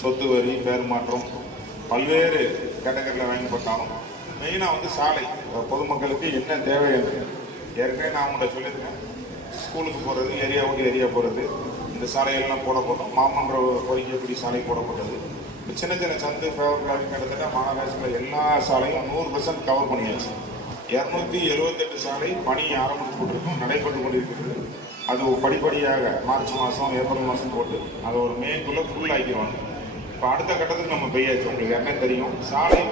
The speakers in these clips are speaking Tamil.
சொத்து வரி, பேர் மாற்றம், பல்வேறு கேட்டகரியில் வாங்கப்பட்டாலும் மெயினாக வந்து சாலை பொதுமக்களுக்கு என்ன தேவை என்று ஏற்கனவே நான் உங்கள்கிட்ட சொல்லியிருக்கேன். ஸ்கூலுக்கு போகிறது, ஏரியா விட்டு ஏரியா போகிறது, இந்த சாலைகள்லாம் போடப்பட்டோம். மாமன்ற கோரிக்கைப்படி சாலை போடப்பட்டது. இப்போ சின்ன சின்ன சந்து ஃபேவர் பிளாக் கிட்டத்தட்ட மாநகராட்சியில் எல்லா சாலையும் 100% கவர் பண்ணியாச்சு. 278 சாலை பணி ஆரம்பித்து கொண்டிருக்கும், நடைபெற்று கொண்டிருக்கிறது. அது படிப்படியாக மார்ச் மாதம், ஏப்ரல் மாதம் போட்டு அதை ஒரு மேக்குள்ளே ஃபுல் ஆக்கிடுவாங்க. இப்போ அடுத்த கட்டத்துக்கு நம்ம பெய்யாச்சு. உங்களுக்கு என்ன தெரியும், சாலை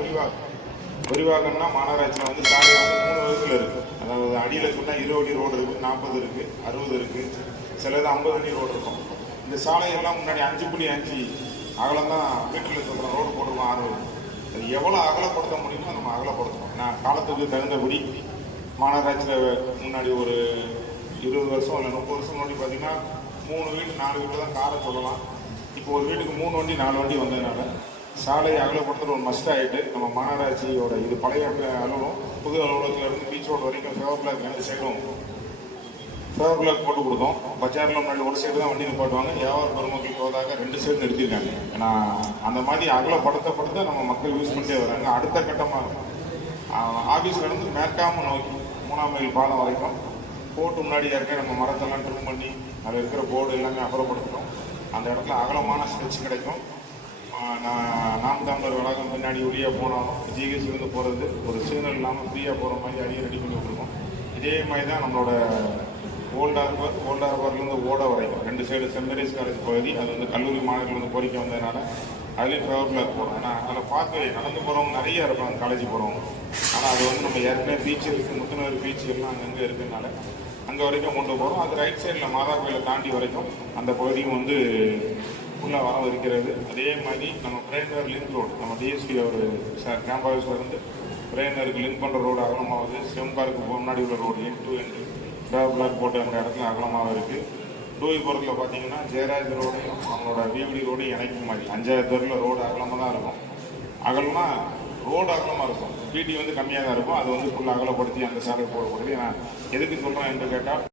விரிவாக்கம்னா மாநகராட்சியில் வந்து சாலை வந்து 3 விதத்தில் இருக்குது. அதாவது அடியில் சொன்னால் 20 அடி ரோடு இருக்குது, 40 இருக்குது, 60 இருக்குது, சிலது 50 அடி ரோடு இருக்கும். இந்த சாலையெல்லாம் முன்னாடி 5.5 அகலம் தான் மீட்டரில் சொல்கிறோம், ரோடு போட்டுருக்கோம் 60. அது எவ்வளோ அகலப்படுத்த முடியுமோ நம்ம அகலப்படுத்தணும். நான் காலத்துக்கு தகுந்தபடி மாநகராட்சியில் முன்னாடி ஒரு 20 வருஷம் இல்லை 30 வருஷம் முன்னாடி பார்த்தீங்கன்னா 3 வீடு 4 வீடு தான் காரை சொல்லலாம். இப்போ ஒரு வீட்டுக்கு 3 வண்டி 4 வண்டி வந்ததுனால சாலையை அகலப்படுத்துகிற ஒரு மஸ்ட் ஆகிட்டு நம்ம மாநகராட்சியோட இது பழைய அலுவலம் புது அலுவலகத்திலேருந்து பீச் ரோடு வரைக்கும் ஃபேவர் பிளாக் 2 சைடும் ஃபேவர் பிளாக் போட்டு கொடுத்தோம். பஜாரில் முன்னாடி ஒரு சைடு தான் வண்டி நிப்பாட்டுவாங்க, வியாபார பெருமக்கள் போதாக 2 சைடு நிறுத்திருக்காங்க. ஏன்னா அந்த மாதிரி அகலப்படுத்த நம்ம மக்கள் யூஸ் பண்ணிட்டே வராங்க. அடுத்த கட்டமாக ஆஃபீஸ்லேருந்து மேற்காம நோக்கி 3ஆம் மைல் பாலம் வரைக்கும் போட்டு முன்னாடி இருக்க நம்ம மரத்தெல்லாம் ட்ரிம் பண்ணி அதில் இருக்கிற போர்டு எல்லாமே அப்புறப்படுத்தணும். அந்த இடத்துல அகலமான ஸ்ட்ரெச் கிடைக்கும். நாம் தமிழர் வளாகம் பின்னாடி ஒளியாக போனாலும் ஜிஹெச்லேருந்து போகிறது ஒரு சிக்னல் இல்லாமல் ஃப்ரீயாக போகிற மாதிரி அடியை ரெடி பண்ணி விட்டுருக்கோம். இதே மாதிரி தான் நம்மளோட ஓல்ட் ஹார்பர்லேருந்து ஓட வரைக்கும் 2 சைடு சென்ட் மேரிஸ் காலேஜ் பகுதி, அது வந்து கல்லூரி மாணவர்கள் கோரிக்கை வந்ததுனால அதுலேயும் ஃபேவர் பிளாக் போகிறோம். ஏன்னா அதில் பார்த்து நடந்து போகிறவங்க நிறைய இருப்பாங்க, காலேஜ் போகிறவங்க. ஆனால் அது வந்து நம்ம ஏற்கனவே பீச் இருக்குது, முத்துநகர் பீச் எல்லாம் அங்கங்கே இருக்கிறதுனால அங்கே வரைக்கும் கொண்டு போகிறோம். அது ரைட் சைடில் மாதா கோயிலை தாண்டி வரைக்கும் அந்த பகுதியும் வந்து ஃபுல்லாக வர இருக்கிறது. அதே மாதிரி நம்ம பிரேனர் லிங்க் ரோடு, நம்ம டிஎஸ்பி ஒரு கேம்ப் ஆஃபீஸ்லேருந்து பிரேனருக்கு லிங்க் பண்ணுற ரோடு அகலமாகுது. ஸ்டெம் பார்க்கு முன்னாடி உள்ள road end to end favour black போட்டு அந்த இடத்துல அகலமாக இருக்குது. டூவிபுரத்தில் பார்த்தீங்கன்னா ஜெயராஜ் ரோடையும் நம்மளோட விவிடி ரோடையும் இணைக்கும் மாதிரி 5000 தெருவில் ரோடு அகலமாக தான் இருக்கும். அகலம்னா ரோடு அகலமாக இருக்கும், பிடி வந்து கம்மியாக தான் இருக்கும். அது வந்து ஃபுல்லாக அகலப்படுத்தி அந்த சாலை போடப்படுது. நான் எதுக்கு சொல்கிறேன் என்று கேட்டால்